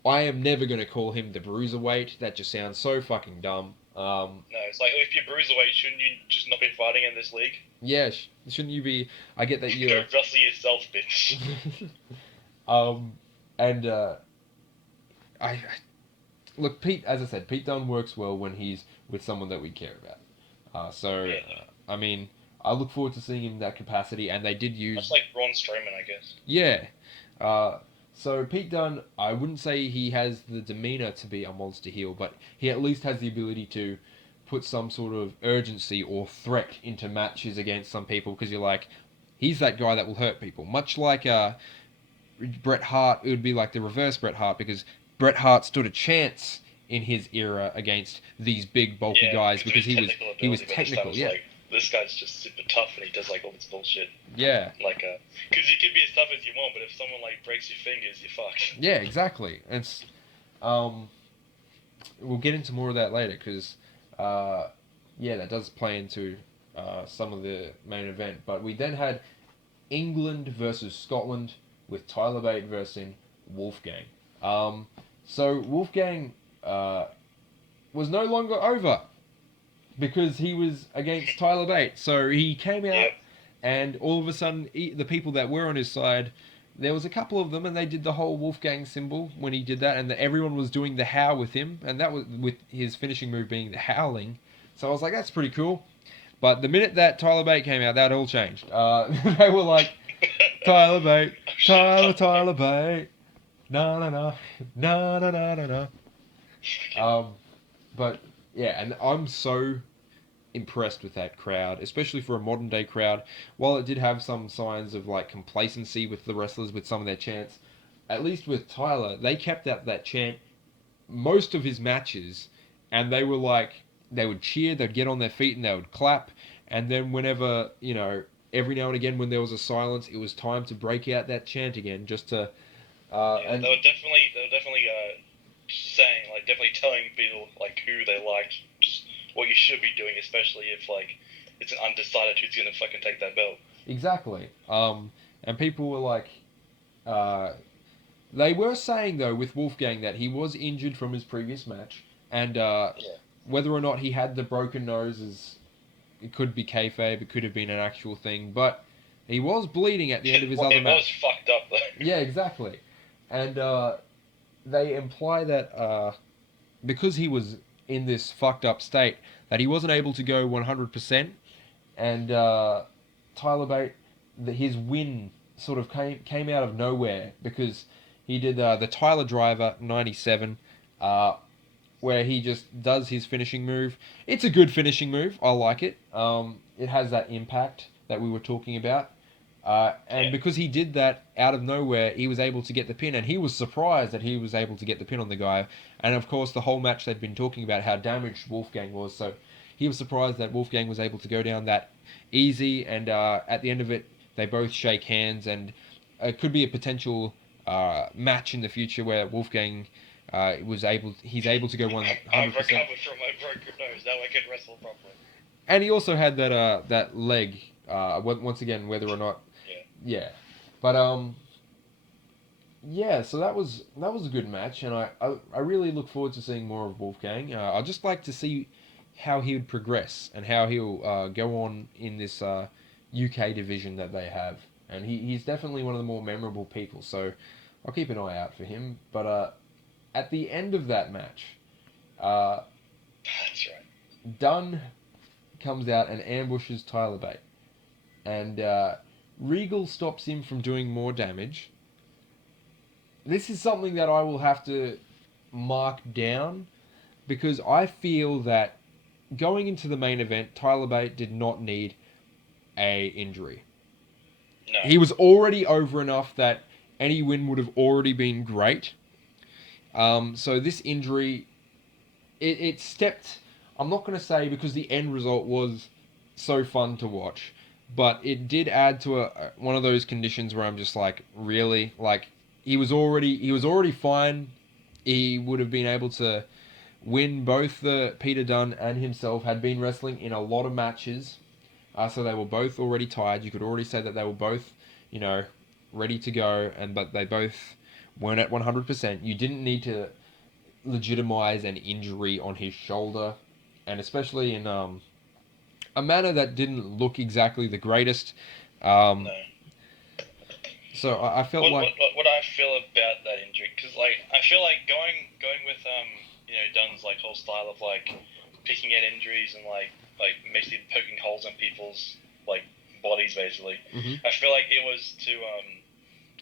am never going to call him the bruiserweight. That just sounds so fucking dumb. No, it's like, if you're bruiserweight, shouldn't you just not be fighting in this league? Yeah, shouldn't you be... I get that you're... Go wrestle yourself, bitch. Look, Pete, as I said, Pete Dunne works well when he's with someone that we care about. I mean, I look forward to seeing him in that capacity, and they did use... That's like Braun Strowman, I guess. Yeah. So Pete Dunne, I wouldn't say he has the demeanor to be a monster heel, but he at least has the ability to put some sort of urgency or threat into matches against some people, because you're like, he's that guy that will hurt people. Much like Bret Hart, it would be like the reverse Bret Hart, because Bret Hart stood a chance in his era against these big bulky guys because he was technical. Yeah. Like, this guy's just super tough and he does like all this bullshit. Yeah. Like, because you can be as tough as you want, but if someone like breaks your fingers, you're fucked. Yeah, exactly. And we'll get into more of that later because, that does play into some of the main event. But we then had England versus Scotland with Tyler Bate versus Wolfgang. So Wolfgang was no longer over because he was against Tyler Bate. So he came out and all of a sudden the people that were on his side there was a couple of them, and they did the whole Wolfgang symbol when he did that, and everyone was doing the howl with him, and that was with his finishing move being the howling. So I was like, that's pretty cool. But the minute that Tyler Bate came out, that all changed. They were like, Tyler Bate, Tyler Bate, na na na, na na na na na. But yeah, and I'm so impressed with that crowd, especially for a modern day crowd. While it did have some signs of like complacency with the wrestlers with some of their chants, at least with Tyler, they kept up that chant most of his matches, and they were like, they would cheer, they'd get on their feet, and they would clap, and then whenever, every now and again when there was a silence, it was time to break out that chant again, just to. Yeah, And they were definitely saying, like, definitely telling people like who they liked, just what you should be doing, especially if like it's an undecided who's gonna fucking take that belt. exactly. And people were like, uh, they were saying though with Wolfgang that he was injured from his previous match, and Yeah. whether or not he had the broken nose is, it could be kayfabe, it could have been an actual thing, but he was bleeding at the end of his other It was match. fucked up though. Yeah, exactly. And they imply that because he was in this fucked up state, that he wasn't able to go 100%, and Tyler Bate, his win sort of came out of nowhere because he did the Tyler Driver 97, where he just does his finishing move. It's a good finishing move. I like it. It has that impact that we were talking about. And Yeah. because he did that out of nowhere, he was able to get the pin, and he was surprised that he was able to get the pin on the guy. And of course, the whole match they'd been talking about how damaged Wolfgang was, so he was surprised that Wolfgang was able to go down that easy. And at the end of it, they both shake hands, and it could be a potential match in the future where Wolfgang he's able to go I've 100%. recovered from my broken nose. Now I can wrestle properly. And he also had that leg. Once again, whether or not, Yeah. yeah, but yeah. So that was a good match, and I really look forward to seeing more of Wolfgang. I'd just like to see how he would progress and how he'll go on in this UK division that they have. And he's definitely one of the more memorable people. So I'll keep an eye out for him. But at the end of that match, uh, That's right. Dunn comes out and ambushes Tyler Bate. And Regal stops him from doing more damage. This is something that I will have to mark down because I feel that going into the main event, Tyler Bate did not need a injury. No. He was already over enough that any win would have already been great. So this injury, it stepped. I'm not going to say because the end result was so fun to watch, but it did add to one of those conditions where I'm just like, really, like he was already fine. He would have been able to win. Both the Peter Dunne and himself had been wrestling in a lot of matches, so they were both already tired. You could already say that they were both, ready to go, but they both weren't at 100%. You didn't need to legitimize an injury on his shoulder, and especially in a manner that didn't look exactly the greatest. No. So I felt What I feel about that injury, because like I feel like going with Dunn's like whole style of like picking at injuries and like basically poking holes in people's like bodies basically. Mhm. I feel like it was to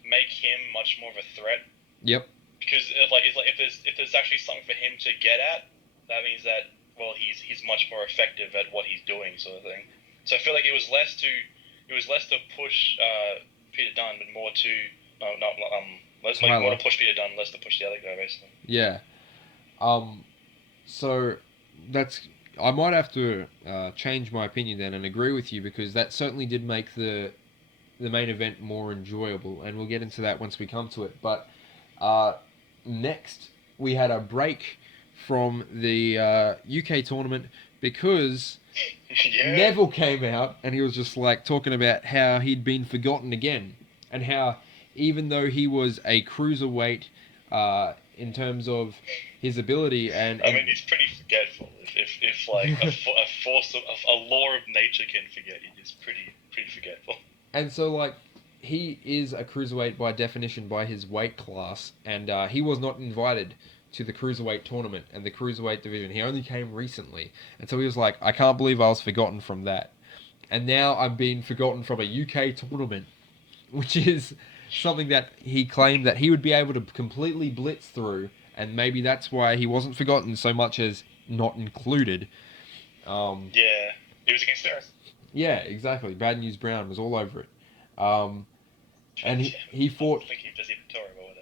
make him much more of a threat. Yep. Because if there's actually something for him to get at, that means that he's much more effective at what he's doing, sort of thing. So I feel like it was less to push Peter Dunne, but more to more to push Peter Dunne, less to push the other guy, basically. Yeah. So that's I might have to change my opinion then and agree with you because that certainly did make the main event more enjoyable, and we'll get into that once we come to it. But next we had a break from the UK tournament because Yeah. Neville came out and he was just like talking about how he'd been forgotten again, and how even though he was a cruiserweight in terms of his ability, and I mean, he's pretty forgetful. If like a force of a law of nature can forget, he's pretty forgetful. and so like he is a cruiserweight by definition by his weight class, and he was not invited to the cruiserweight tournament and the cruiserweight division. He only came recently, and so he was like, I can't believe I was forgotten from that, and now I'm being forgotten from a UK tournament, which is something that he claimed that he would be able to completely blitz through, and maybe that's why he wasn't forgotten so much as not included. Yeah, he was against us. Yeah, exactly. Bad News Brown was all over it. And he fought. I think he just even Torah or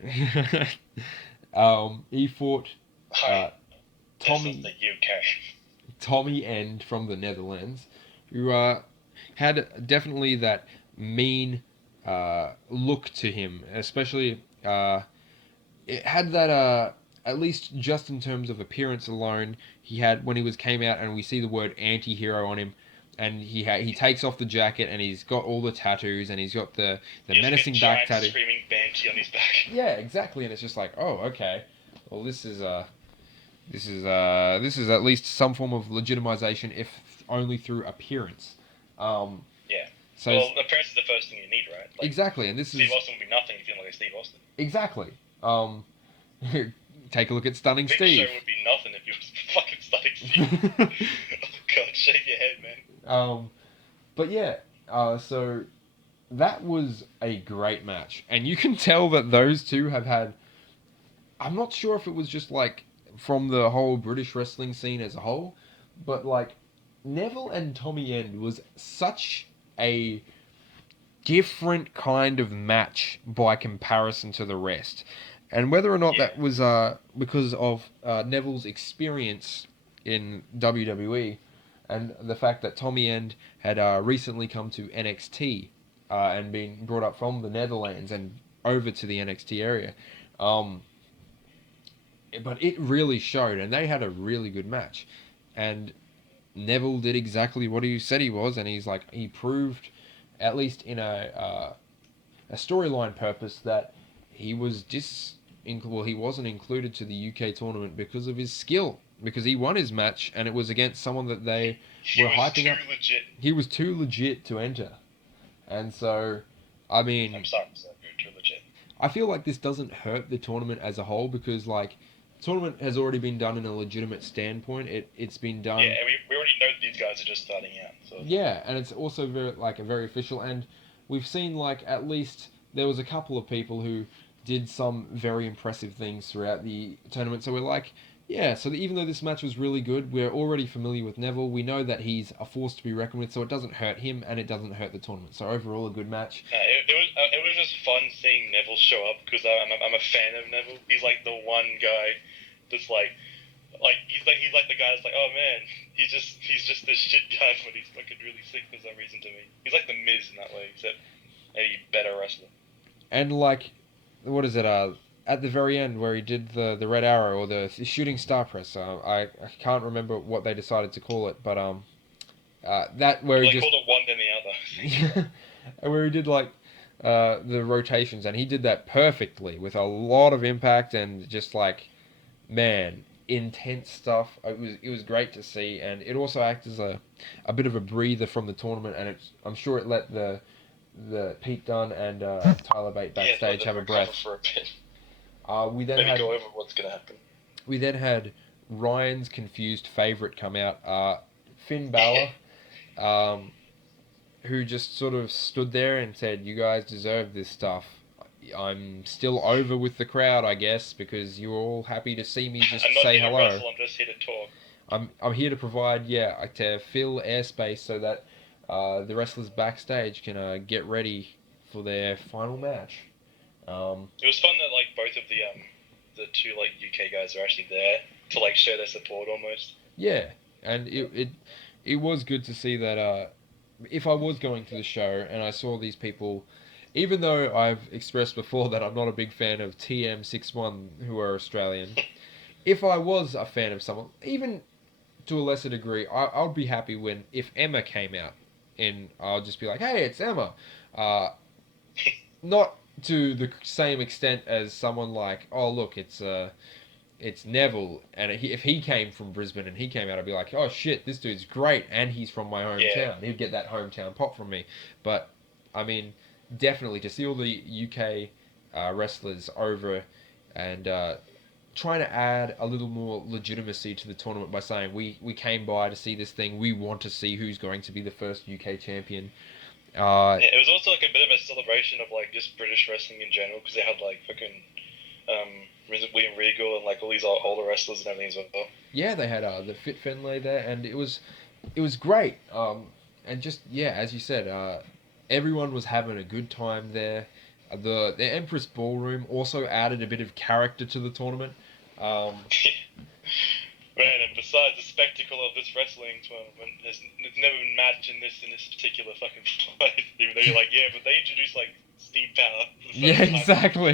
whatever. He fought Hi, this Tommy is the UK. Tommy End from the Netherlands, who had definitely that mean look to him, especially it had that at least just in terms of appearance alone, he had when came out and we see the word anti-hero on him, and he takes off the jacket and he's got all the tattoos and he's got the menacing like a back giant tattoo. screaming banshee on his back. Yeah, exactly, and it's just like, oh, okay, well this is at least some form of legitimization, if only through appearance. Yeah. So Well, appearance is the first thing you need, right? Like, exactly, and this Steve is Austin would be nothing if you didn't look like Steve Austin. exactly. Take a look at Stunning Big Steve. Show would be nothing if you was fucking Stunning Steve. Oh god, shake your head, man. But yeah, so that was a great match, and you can tell that those two have had. I'm not sure if it was just like from the whole British wrestling scene as a whole, but like Neville and Tommy End was such a different kind of match by comparison to the rest. And whether or not that was because of Neville's experience in WWE and the fact that Tommy End had recently come to NXT and been brought up from the Netherlands and over to the NXT area. But it really showed, and they had a really good match. And Neville did exactly what he said he was, and he proved, at least in a storyline purpose, that he was he wasn't included to the UK tournament because of his skill, because he won his match and it was against someone that they were hyping up. Legit. He was too legit to enter, and so I mean, I'm sorry, sir. You're too legit. I feel like this doesn't hurt the tournament as a whole because like the tournament has already been done in a legitimate standpoint. It's been done. Yeah, and we already know that these guys are just starting out. So yeah, and it's also very official, and we've seen like at least there was a couple of people who did some very impressive things throughout the tournament. So we're like, yeah. So even though this match was really good, we're already familiar with Neville. We know that he's a force to be reckoned with, so it doesn't hurt him and it doesn't hurt the tournament. So overall, a good match. it was just fun seeing Neville show up because I'm a fan of Neville. He's like the one guy that's like he's like the guy that's like, oh man, he's just this shit guy, but he's fucking really sick for some reason to me. He's like the Miz in that way, except a better wrestler. And like, what is it? At the very end where he did the red arrow or the shooting star press. I can't remember what they decided to call it, but that where he just called it one then the other. where he did like the rotations, and he did that perfectly with a lot of impact and just like, man, intense stuff. It was great to see, and it also acted as a bit of a breather from the tournament, and I'm sure it let the Pete Dunne and Tyler Bate backstage have a breath. For a bit. We then Maybe had, go over what's gonna happen. We then had Ryan's confused favorite come out, Finn Balor, who just sort of stood there and said, "You guys deserve this stuff. I'm still over with the crowd, I guess, because you're all happy to see me just say hello. I'm just here to talk. I'm here to provide, to fill airspace so that the wrestlers backstage can get ready for their final match." It was fun that like both of the two like UK guys are actually there to like show their support almost. Yeah, and it was good to see that. If I was going to the show and I saw these people, even though I've expressed before that I'm not a big fan of TM61 who are Australian, if I was a fan of someone, even to a lesser degree, I'd be happy if Emma came out, and I'll just be like, hey, it's Emma. Not to the same extent as someone like, oh look, it's Neville, and if he came from Brisbane and he came out, I'd be like, oh shit, this dude's great, and he's from my hometown. Yeah. He'd get that hometown pop from me. But I mean, definitely to see all the UK wrestlers over and trying to add a little more legitimacy to the tournament by saying we came by to see this thing. We want to see who's going to be the first UK champion. Yeah, it was also like a bit of a celebration of like just British wrestling in general because they had like fucking William Regal and like all these older wrestlers and everything as well. Yeah, they had the Fit Finlay there, and it was great. And just yeah, as you said, everyone was having a good time there. The Empress Ballroom also added a bit of character to the tournament. Um, Man, and besides the spectacle of this wrestling tournament, there's never been match in this particular fucking place. Even though you're like, yeah, but they introduced like steam power for the yeah, first time. exactly.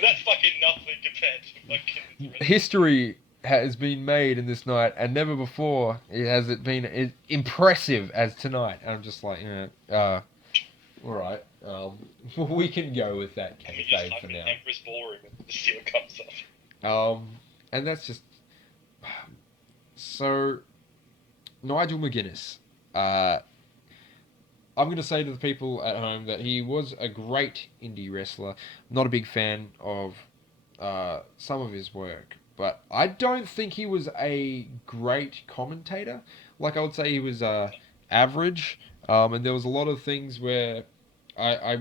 That's fucking nothing compared to fucking wrestling. History has been made in this night, and never before has it been impressive as tonight. And I'm just like, all right, we can go with that And you just kayfabe type for in now. Empress Ballroom and see what comes up. And that's just so. Nigel McGuinness. I'm going to say to the people at home that he was a great indie wrestler. Not a big fan of some of his work, but I don't think he was a great commentator. Like I would say, he was average, and there was a lot of things where I, I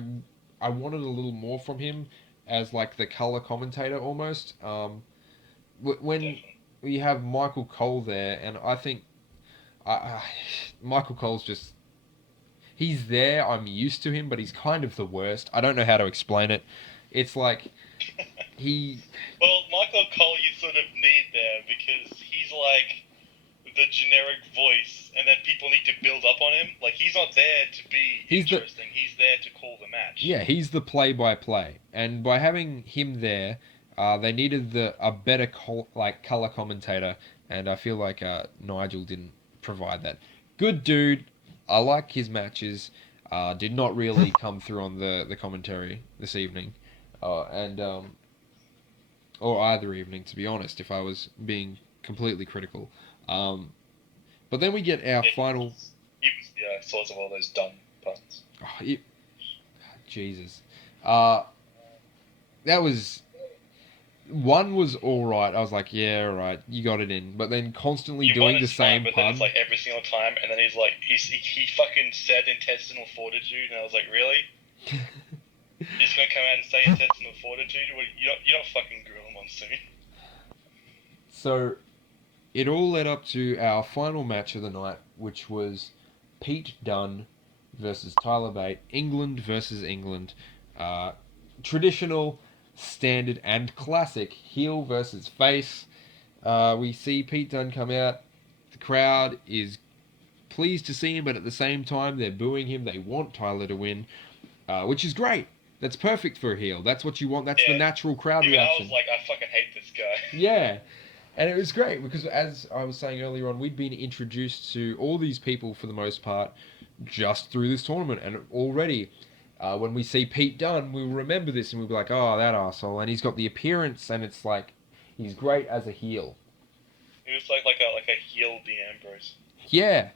I wanted a little more from him as like the color commentator almost. When Definitely. you have Michael Cole there, and I think I Michael Cole's just he's there. I'm used to him, but he's kind of the worst. I don't know how to explain it. It's like he Well, Michael Cole you sort of need there because he's like the generic voice, and then people need to build up on him. Like he's not there to be he's the interesting. He's there to call the match. yeah he's the play-by-play, and by having him there, they needed a better color commentator, and I feel like Nigel didn't provide that. Good dude. I like his matches. Did not really come through on the commentary this evening, and or either evening, to be honest. If I was being completely critical, um, but then we get our Yeah, final. he was the source of all those dumb puns. Oh, Jesus, uh, that was one was all right. I was like, yeah, all right, you got it in. But then constantly You want doing the his fine, same but then pun. it's like every single time, and then he's like, he fucking said intestinal fortitude, and I was like, really? You're just gonna come out and say intestinal fortitude? Well, you don't fucking grill him on soon. So it all led up to our final match of the night, which was Pete Dunne versus Tyler Bate, England versus England. Uh, Traditional, standard, and classic heel versus face. We see Pete Dunne come out. The crowd is pleased to see him, but at the same time, they're booing him. They want Tyler to win, which is great. That's perfect for a heel. That's what you want. That's the Yeah. natural crowd Even I reaction. was like, I fucking hate this guy. Yeah. And it was great because, as I was saying earlier on, we'd been introduced to all these people for the most part just through this tournament. And already, when we see Pete Dunne, we'll remember this and we'll be like, oh, that asshole. And he's got the appearance, and it's like, he's great as a heel. He was like a heel Dean Ambrose. Yeah.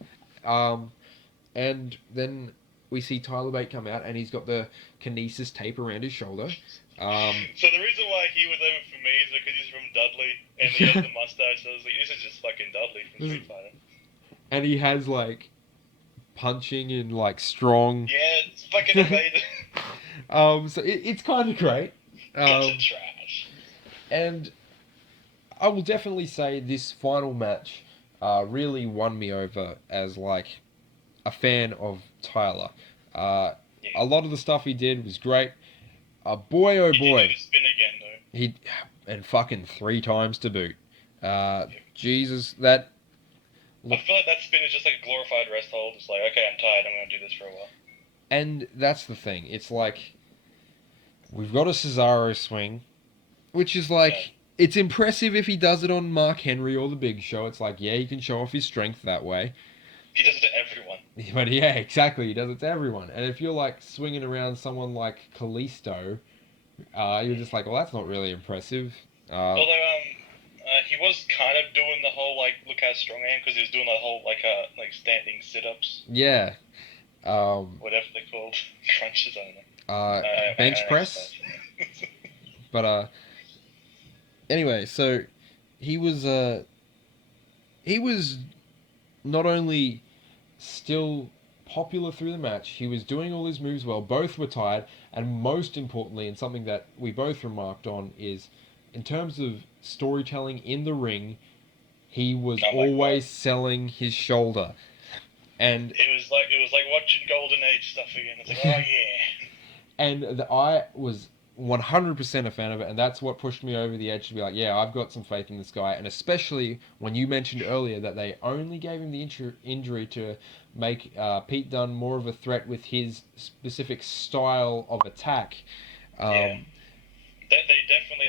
And then we see Tyler Bate come out, and he's got the kinesis tape around his shoulder. So the reason why he was over for me is because he's from Dudley, and he has the mustache. So I was like, this is just fucking Dudley from Street Fighter. And he has, like, punching in, like, strong... Yeah, it's fucking amazing. So it's kind of great. Bunch of trash. And I will definitely say this final match really won me over as, like, a fan of Tyler. Yeah. A lot of the stuff he did was great. Boy, oh He boy. did do the spin again, though. And fucking 3 times to boot. Jesus, that... I feel like that spin is just like a glorified rest hold. It's like, okay, I'm tired. I'm going to do this for a while. And that's the thing. It's like, we've got a Cesaro swing, which is like... Yeah. It's impressive if he does it on Mark Henry or the Big Show. It's like, yeah, he can show off his strength that way. He does it to everyone. But yeah, exactly. He does it to everyone. And if you're like swinging around someone like Kalisto, you're just like, well, that's not really impressive. Although, he was kind of doing the whole like, look how strong I am, because he was doing the whole like standing sit-ups. Yeah. Whatever they're called, crunches. I don't know. Bench press. But anyway, so he was he was not only still popular through the match, he was doing all his moves well. Both were tired, and most importantly, and something that we both remarked on is, in terms of storytelling in the ring, he was always selling his shoulder, and it was like watching Golden Age stuff again. It's like, oh yeah. and I was 100% a fan of it, and that's what pushed me over the edge to be like, yeah, I've got some faith in this guy. And especially when you mentioned earlier that they only gave him the injury to make Pete Dunne more of a threat with his specific style of attack. Yeah. They definitely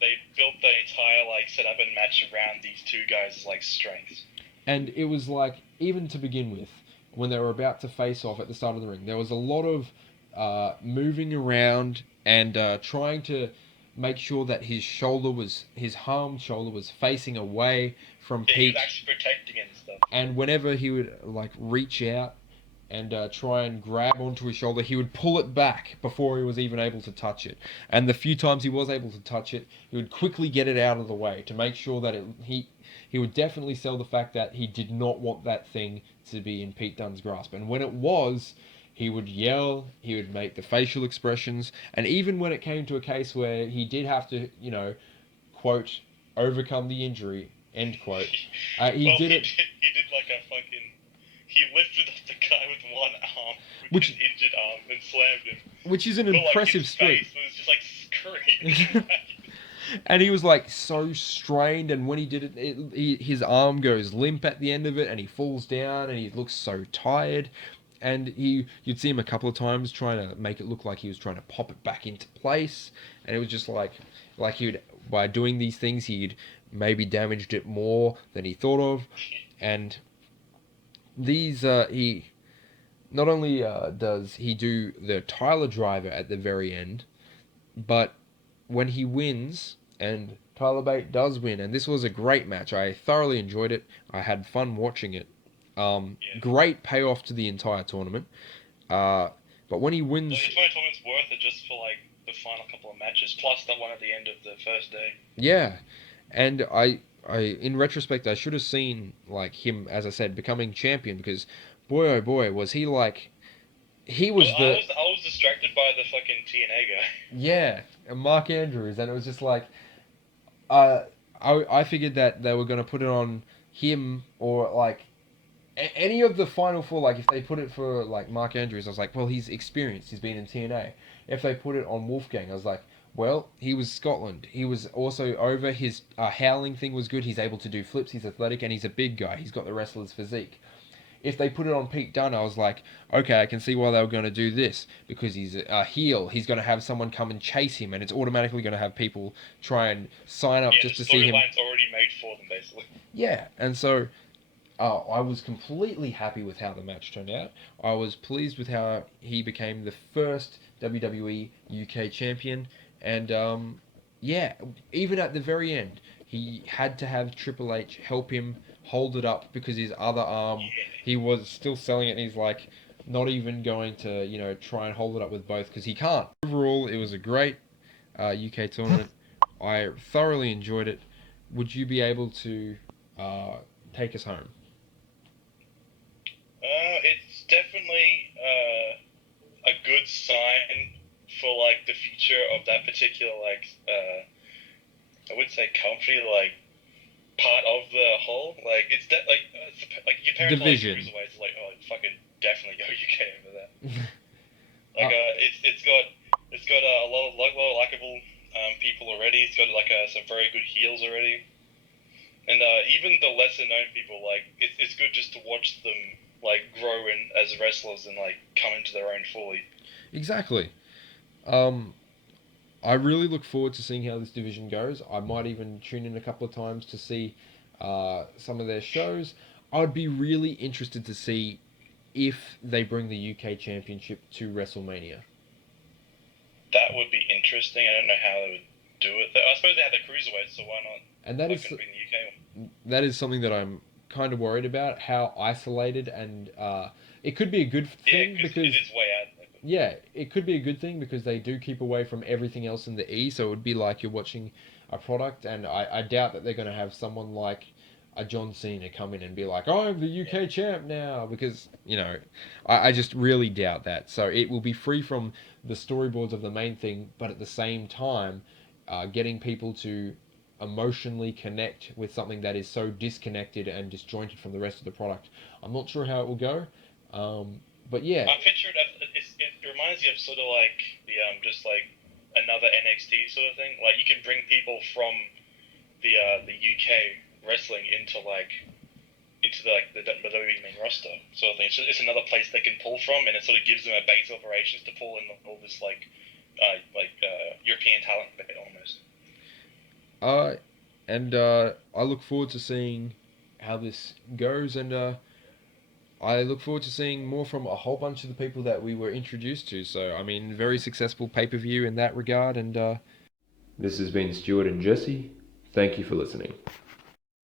they built the entire like setup and match around these two guys' like strengths. And it was like, even to begin with, when they were about to face off at the start of the ring, there was a lot of moving around and trying to make sure that his harmed shoulder was facing away from Yeah, he Pete. was actually protecting it and stuff. And whenever he would like reach out and try and grab onto his shoulder, he would pull it back before he was even able to touch it. And the few times he was able to touch it, he would quickly get it out of the way to make sure that he would definitely sell the fact that he did not want that thing to be in Pete Dunne's grasp. And when it was, he would yell, he would make the facial expressions, and even when it came to a case where he did have to, quote, overcome the injury, end quote, he did it. He did like a fucking. He lifted up the guy with one arm, Which- his injured arm, and slammed him. Which is an But, impressive his streak. face was just like screaming. And he was like so strained, and when he did it, his arm goes limp at the end of it, and he falls down, and he looks so tired. And you'd see him a couple of times trying to make it look like he was trying to pop it back into place, and it was just like he would, by doing these things, he'd maybe damaged it more than he thought of. And these he not only does he do the Tyler Driver at the very end, but when he wins, and Tyler Bate does win, and this was a great match. I thoroughly enjoyed it. I had fun watching it. Great payoff to the entire tournament. But when he wins, the entire tournament's worth it just for like the final couple of matches, plus the one at the end of the first day. yeah, and I in retrospect, I should have seen like him, as I said, becoming champion, because boy oh boy was he like. He was I was distracted by the fucking TNA guy. Yeah, and Mark Andrews, and it was just like, I figured that they were going to put it on him, or like any of the final four. Like if they put it for like Mark Andrews, I was like, well, he's experienced, he's been in TNA. If they put it on Wolfgang, I was like, well, he was Scotland. He was also over. His howling thing was good. He's able to do flips. He's athletic, and he's a big guy. He's got the wrestler's physique. If they put it on Pete Dunne, I was like, okay, I can see why they were going to do this, because he's a heel. He's going to have someone come and chase him, and it's automatically going to have people try and sign up just to see him. The storyline's already made for them, basically. Yeah, and so I was completely happy with how the match turned out. I was pleased with how he became the first WWE UK champion, and yeah, even at the very end, he had to have Triple H help him hold it up, because his other arm, he was still selling it, and he's like not even going to try and hold it up with both, because he can't. Overall, it was a great UK tournament. I thoroughly enjoyed it. Would you be able to take us home? It's definitely a good sign for like the future of that particular I would say company, part of the whole. Like it's like your parents division. Like cruiserweights, like fucking definitely go UK over that. It's got a lot of likable people already. It's got some very good heels already, and even the lesser known people, it's good just to watch them grow as wrestlers and come into their own fully. Exactly. I really look forward to seeing how this division goes. I might even tune in a couple of times to see some of their shows. I'd be really interested to see if they bring the UK Championship to Wrestlemania. That would be interesting. I don't know how they would do it. I suppose they have the cruiserweight, so why not? And that is bring the UK one? That is something that I'm kind of worried about, how isolated, and it could be a good thing, because it is way out. yeah, it could be a good thing because they do keep away from everything else in the E, so it would be like you're watching a product, and I doubt that they're going to have someone like a John Cena come in and be like, I'm the Yeah. UK champ now, because, I just really doubt that. So it will be free from the storyboards of the main thing, but at the same time, getting people to emotionally connect with something that is so disconnected and disjointed from the rest of the product. I'm not sure how it will go, but yeah, I picture it. It reminds me of sort of like the just like another NXT sort of thing. Like you can bring people from the UK wrestling into the WWE main roster sort of thing. It's another place they can pull from, and it sort of gives them a base of operations to pull in all this European talent almost. Uh, and I look forward to seeing how this goes, and I look forward to seeing more from a whole bunch of the people that we were introduced to. So, I mean, very successful pay per view in that regard, and this has been Stuart and Jesse. Thank you for listening.